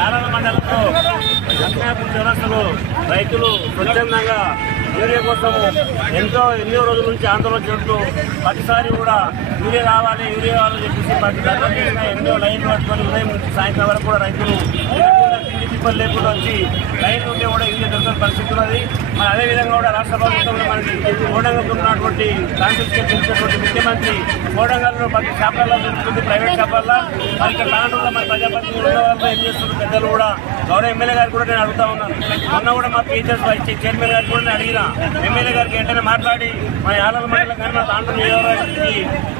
యారాల మండలంలో దక్షిణాపూర్ చౌరస్తాలో రైతులు స్వచ్ఛందంగా యూరియా కోసం ఎన్నో రోజుల నుంచి ఆందోళన చేస్తూ ప్రతిసారి కూడా యూరియా కావాలని చెప్పేసి ప్రతి ధర చేసిన ఎన్నో లైన్లు పట్టుకొని ఉదయం నుంచి సాయంత్రం వరకు కూడా రైతులు తిండి తిప్పలు లేకుండా వచ్చి లైన్ ఉంటే కూడా యూరియా దొరకని పరిస్థితి ఉన్నది. మరి అదేవిధంగా కూడా రాష్ట్ర ప్రభుత్వంలో మనకి కోడంగల్లో ఉన్నటువంటి కాన్స్టిట్యూన్సీకి తెలిసినటువంటి ముఖ్యమంత్రి కోడంగల్లో ప్రతి షాపులలో దొరుకుతుంది, ప్రైవేట్ షాపుల్లో. మరి ఇక్కడ లాండ్లో మన ప్రజాప్రతినిధులు ఉన్న వాళ్ళు ఏం చేస్తున్నారు పెద్దలు కూడా, గౌరవ ఎమ్మెల్యే గారు కూడా నేను అడుగుతా ఉన్నాను. మొన్న కూడా మా టీచర్స్ చైర్మన్ గారు కూడా నేను అడిగిన ఎమ్మెల్యే గారికి వెంటనే మాట్లాడి మన యాలల మండలం కానీ మన తాండ్రు నియోజకవర్గానికి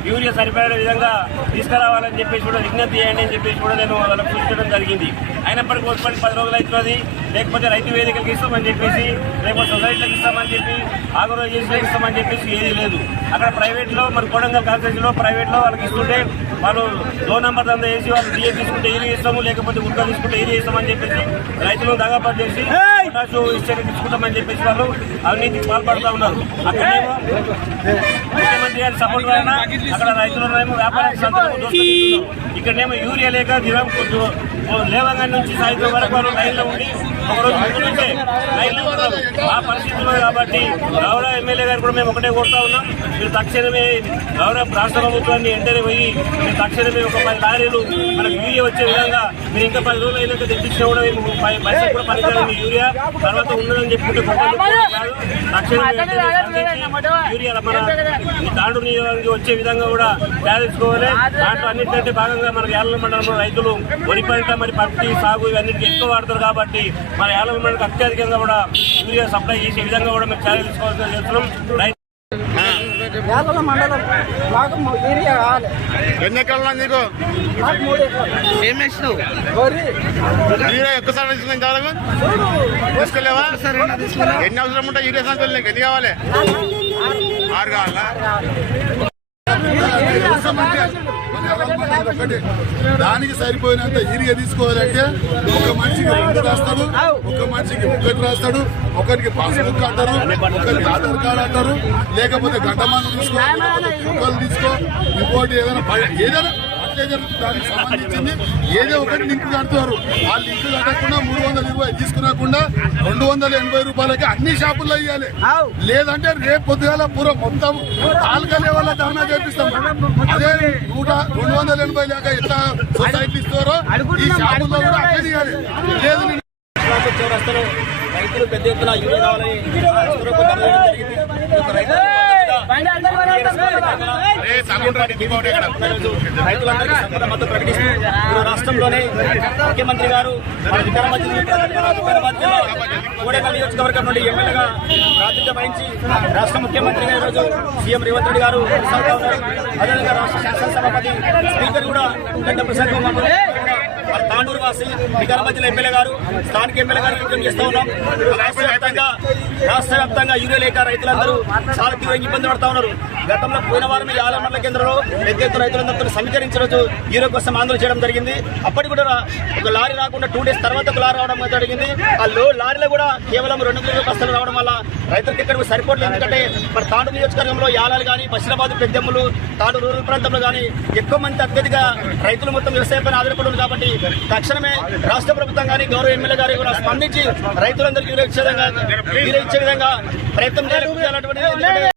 యూరియా సరిపడే విధంగా తీసుకురావాలని చెప్పేసి కూడా విజ్ఞప్తి చేయండి అని చెప్పేసి కూడా నేను వాళ్ళకి సూచించడం జరిగింది. అయినప్పటికీ వచ్చి 10 రోజులు అవుతున్నది, లేకపోతే రైతు వేదికలకు ఇస్తామని చెప్పేసి, లేకపోతే సొసైటీలకు ఇస్తామని చెప్పి, ఆర్గనైజేషన్లకు ఇస్తామని చెప్పేసి ఏది లేదు. అక్కడ ప్రైవేట్లో మన కోడంగల్ కాన్స్టిట్యూన్సీలో ప్రైవేట్లో వాళ్ళకి ఇస్తుంటే వాళ్ళు లోన్ నెంబర్ దందా వేసి వాళ్ళు డిఏ తీసుకుంటే ఏరియా ఇస్తాము, లేకపోతే ఉద్యోగం తీసుకుంటే ఏరియా ఇస్తామని చెప్పేసి రైతులను దగాపడి చేసి పొటాషు ఇస్తే తీసుకుంటామని చెప్పేసి వాళ్ళు అవినీతికి పాల్పడుతూ ఉన్నారు. అక్కడేమో ముఖ్యమంత్రి గారి సపోర్ట్ అయినా అక్కడ రైతులనేమో వ్యాపారానికి సంతకం దోస్తున్నారు. ఇక్కడనేమో యూరియా లేక లేవంగా నుంచి సాయంత్రం వరకు వాళ్ళు లైన్లో ఉండి ఒకరోజు ముందు నుంచే లైన్లో ఉన్నారు. ఆ పరిస్థితుల్లో కాబట్టి గౌరవ ఎమ్మెల్యే గారు కూడా మేము ఒకటే కోరుతా ఉన్నాం, మీరు తక్షణమే గౌరవ రాష్ట్ర ప్రభుత్వాన్ని వెంటనే పోయి మీరు తక్షణమే ఒక 10 లారీలు మనకు యూరియా వచ్చే విధంగా మీరు ఇంకా 10 రోజులు అయినాక తెప్పించినా కూడా మేము పైసలు కూడా పనిచేయాలి. మీ యూరియా తర్వాత ఉన్నదని చెప్పుకుంటే కాదు, తక్షణమే యూరియా మన ఈ తాండూరు నియోజకవర్గానికి వచ్చే విధంగా కూడా సాధించుకోవాలి. దాంట్లో అన్నింటికంటే భాగంగా మన యాలల మండలంలో రైతులు వరి పంట, మరి పత్తి సాగు ఇవన్నిటికీ ఎక్కువ వాడతారు కాబట్టి మన యాలల మండలికి అత్యధికంగా కూడా యూరియా సప్లై చేసే విధంగా కూడా మేము చర్యలు తీసుకోవాల్సి చేస్తున్నాం. యాలల మండలం మాకు యూరియా కావాలి. ఎన్ని ఎకరాలు నీకు? నాకు 3 ఎకరాలు. ఏం వేసినావు? యూరియా ఒక్కసారి తీసుకోలేవా? ఎన్ని అవసరం ఉంటాయి యూరియా సంచులు? నీకు ఎన్ని కావాలి? 6 కావాలా? దానికి సరిపోయినంత యూరియా తీసుకోవాలంటే ఒక మనిషికి 2 రాస్తాడు, ఒక మనిషికి 1 రాస్తాడు, ఒకరికి పాస్బుక్ అంటారు, ఒకరికి ఆధార్ కార్డు అంటారు, లేకపోతే గడ్డమానం తీసుకో, ఇంకోటి ఏదైనా దానికి సంబంధించింది ఏదో ఒకటి లింక్ కడుతున్నారు. ఆ లింక్ కట్టకుండా 320 తీసుకురాకుండా 280 రూపాయలకి అన్ని షాపుల్లో ఇవ్వాలి. లేదంటే రేపు పొద్దుగాల పూర మొత్తం తాలూకా లెవెల్లో ధర్నా చేపిస్తాం. అదే 280 లేక ఎట్లా సొసైటీ ఇస్తారో ఈ షాపుల్లో కూడా అట్లే ఇవ్వాలి. లేదు చౌరస్తాలో రైతులు పెద్ద ఎత్తున యూరియా కావాలని రైతులందరికీ సంపద మద్దతు ప్రకటిస్తూ రాష్ట్రంలోనే ముఖ్యమంత్రి గారు మన వికారాబాద్ కోడెగల్ నియోజకవర్గం నుండి ఎమ్మెల్యేగా ప్రాతినిధ్యం వహించి రాష్ట్ర ముఖ్యమంత్రిగా ఈరోజు సీఎం రేవంత్ రెడ్డి గారు అదేవిధంగా రాష్ట్ర శాసనసభాపతి స్పీకర్ కూడా గంట ప్రసాద్ మన తాండూరు వాసి వికారాబాద్ జిల్లా ఎమ్మెల్యే గారు స్థానిక ఎమ్మెల్యే గారు విజ్ఞప్తి చేస్తూ ఉన్నాం. రాష్ట్ర వ్యాప్తంగా యూరియా లేక రైతులందరూ చాలా తీవ్రంగా ఇబ్బంది పడతా ఉన్నారు. గతంలో పోయిన వారం యాలల మండల కేంద్రంలో పెద్ద ఎత్తున రైతులందరితో సమీకరించిన రోజు యూరియా కోసం ఆందోళన చేయడం జరిగింది. అప్పటికి కూడా ఒక లారీ రాకుండా 2 డేస్ తర్వాత ఒక లారీ రావడం జరిగింది. ఆ లారీలో కూడా కేవలం 2 కిలోల బస్తాలు రావడం వల్ల రైతులకు ఎక్కడికి సరిపోవట్లేదు. ఎందుకంటే మరి తాండూరు నియోజకవర్గంలో యాలాలు కానీ, బషీరాబాద్, పెద్దెమ్మలు, తాండూరు రూరల్ ప్రాంతంలో కానీ ఎక్కువ మంది అత్యధిక రైతులు మొత్తం వ్యవసాయం పైన ఆధారపడి ఉంది. కాబట్టి తక్షణమే రాష్ట్ర ప్రభుత్వం కానీ గౌరవ ఎమ్మెల్యే గారు కూడా స్పందించి రైతులందరికీ యూరియా ఇచ్చే విధంగా ప్రయత్నం చేయాలన్నటువంటి